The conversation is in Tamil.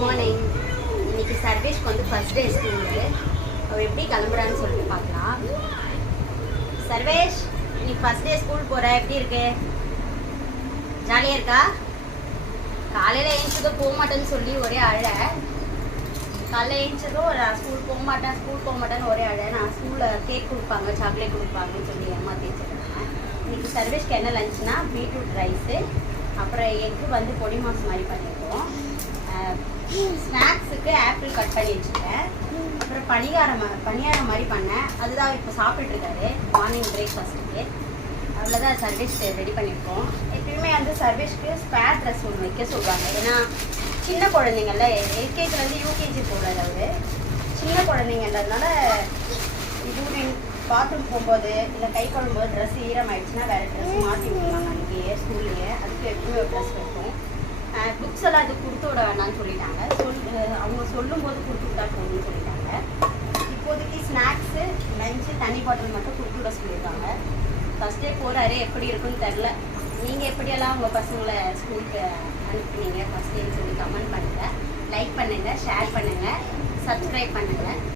மார்னிங். இன்னைக்கு சர்வேஷ்க்கு வந்து ஃபர்ஸ்ட் டே ஸ்கூலு. அவள் எப்படி கிளம்புறான்னு சொல்லிட்டு பார்க்கலாம். சர்வேஷ், நீ ஃபர்ஸ்ட் டே ஸ்கூல் போகிற, எப்படி இருக்கு? ஜாலியாக இருக்கா? காலையில் எழுந்ததும் போக மாட்டேன்னு சொல்லி ஒரே அழ. காலையில் எழுந்ததும் நான் ஸ்கூல் போக மாட்டேன்னு ஒரே அழ. நான் ஸ்கூலில் கேக் கொடுப்பாங்க, சாக்லேட் கொடுப்பாங்கன்னு சொல்லி ஏமாற்றி வச்சுருக்கேன். இன்னைக்கு சர்வேஷ்க்கு என்ன லஞ்சுனா பீட்ரூட் ரைஸு, அப்புறம் எக்கு வந்து பொடி மாஸ் மாதிரி பண்ணியிருக்கோம். ஸ்நாக்ஸுக்கு ஆப்பிள் கட் பண்ணி வச்சுருக்கேன். அப்புறம் பணியாரம் மாதிரி பண்ணேன். அதுதான் இப்போ சாப்பிட்டுருக்காரு மார்னிங் பிரேக்ஃபாஸ்ட்டுக்கு. அவ்வளோதான் சர்வேஷ் ரெடி பண்ணியிருக்கோம். எப்பயுமே வந்து சர்வேஷ்க்கு ஸ்பேர் ட்ரெஸ் ஒன்று வைக்க சொல்லுவாங்க. ஏன்னா சின்ன குழந்தைங்கள எல்கேஜிலேருந்து யூகேஜி போகிறாரு அவர். சின்ன குழந்தைங்கன்றதுனால யூரின் பாத்ரூம் போகும்போது இல்லை கை கழுவும்போது ட்ரெஸ் ஈரமாயிடுச்சுன்னா வேறு ட்ரெஸ் மாற்றி விடுவாங்க அங்கேயே ஸ்கூல்லையே. அதுக்கு எப்பவுமே ஒரு ட்ரெஸ் வைப்போம். புக்ஸ் எல்லாம் அது கொடுத்து விட வேண்டாம்னு சொல்லிட்டாங்க. அவங்க சொல்லும்போது கொடுத்து விட்டா போதும்னு சொல்லிட்டாங்க. இப்போதைக்கு ஸ்நாக்ஸு லஞ்சு தண்ணி பாட்டில் மட்டும் கொடுத்து விட சொல்லியிருக்காங்க. ஃபஸ்ட்டே போகிறாரு, எப்படி இருக்குன்னு தெரில. நீங்கள் எப்படியெல்லாம் உங்கள் பசங்களை ஸ்கூலுக்கு அனுப்புனீங்க ஃபஸ்ட்டேன்னு சொல்லி கமெண்ட் பண்ணுங்கள், லைக் பண்ணுங்கள், ஷேர் பண்ணுங்கள், சப்ஸ்கிரைப் பண்ணுங்கள்.